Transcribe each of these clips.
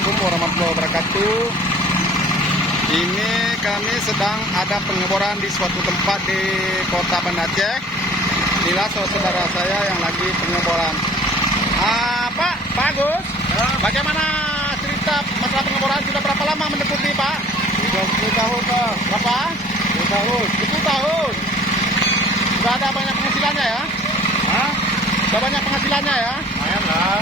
Assalamualaikum warahmatullahi wabarakatuh. Ini kami sedang ada pengeboran di suatu tempat di Kota Banda Aceh. Inilah saudara saya yang lagi pengeboran. Pak, bagus. Bagaimana cerita masalah pengeboran? Sudah berapa lama mendekati, Pak? 30 tahun, Pak. Berapa? 10 tahun. 10 tahun. Sudah ada banyak penghasilannya ya? Hah? Sudah banyak penghasilannya ya? Lumayan lah.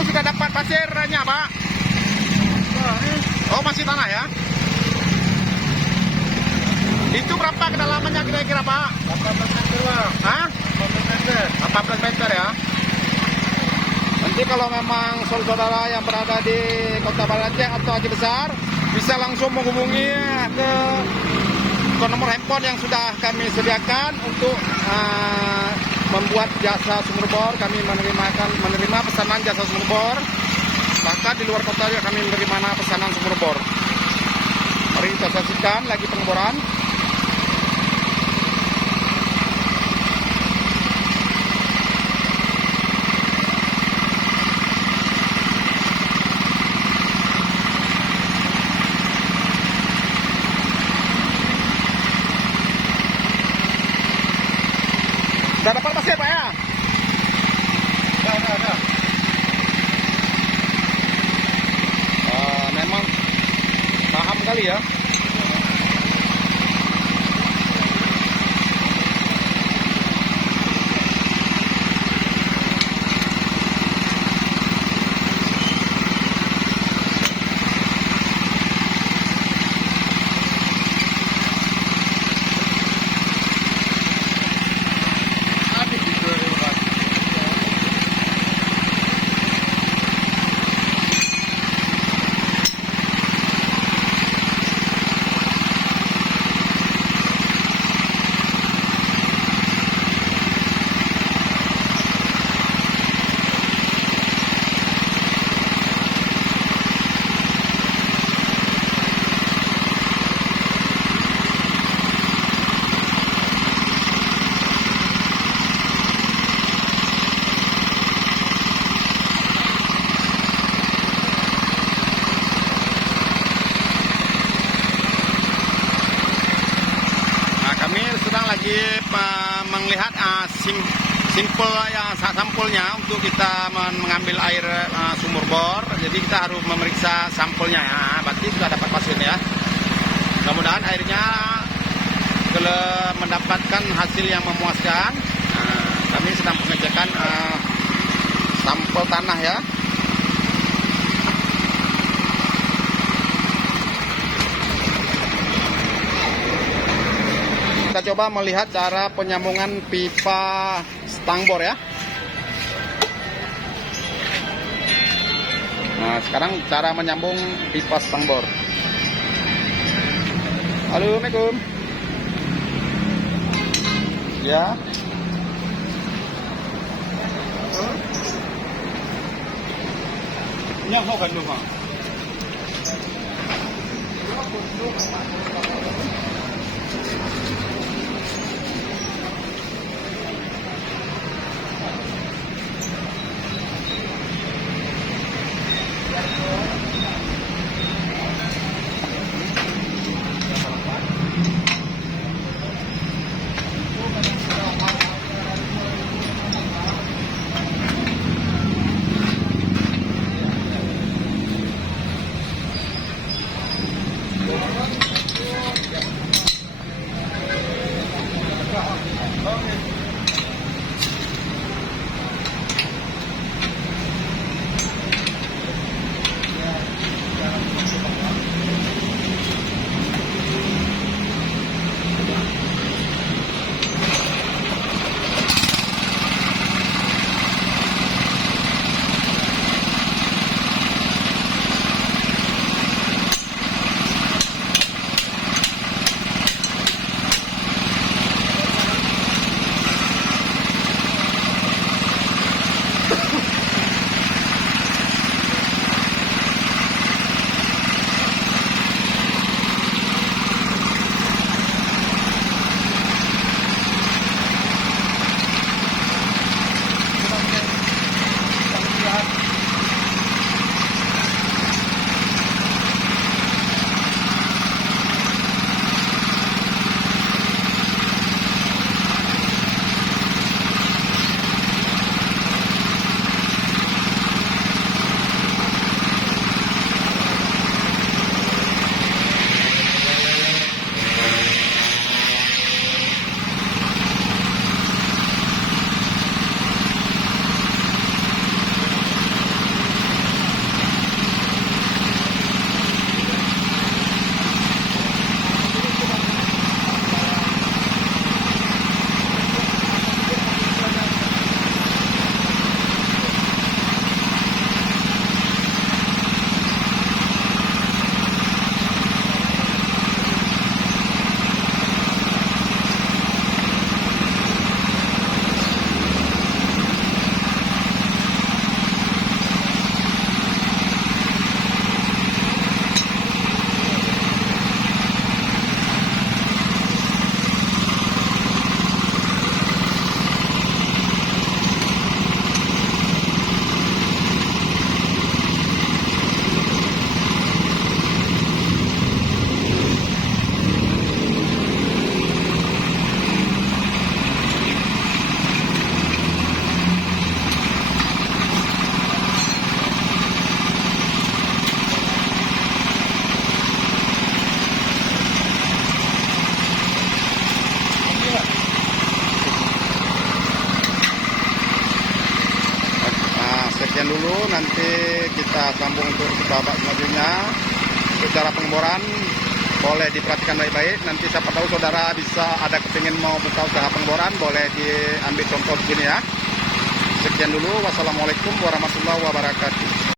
Sudah dapat pasirnya, Pak? Oh, masih tanah ya? Itu berapa kedalamannya kira-kira, Pak? 18 meter, Pak. Hah? 18 meter. 18 meter ya? Nanti kalau memang saudara yang berada di Kota Banda Aceh atau Aceh Besar, bisa langsung menghubungi ke nomor handphone yang sudah kami sediakan untuk membuat jasa sumur bor. Kami menerima pesanan jasa sumur bor. Bahkan di luar kota juga kami menerima pesanan sumur bor. Mari kita saksikan lagi pengeboran. Sudah dapat pasir, Pak ya? Ada. Memang paham kali ya. Kami sedang lagi melihat sampulnya untuk kita mengambil air sumur bor. Jadi kita harus memeriksa sampulnya ya. Berarti sudah dapat pasirnya ya. Mudah-mudahan airnya mendapatkan hasil yang memuaskan. Kami sedang pengecekan sampel tanah ya. Kita coba melihat cara penyambungan pipa stangbor ya. Nah, sekarang cara menyambung pipa stangbor. Halo, Assalamualaikum. Ya. Ini mau kan lu, Pak? sahabat selanjutnya. Untuk cara pengeboran boleh diperhatikan baik-baik. Nanti siapa tahu saudara bisa ada kepingin mau buka usaha pengeboran, boleh diambil contoh di sini ya. Sekian dulu, wassalamualaikum warahmatullahi wabarakatuh.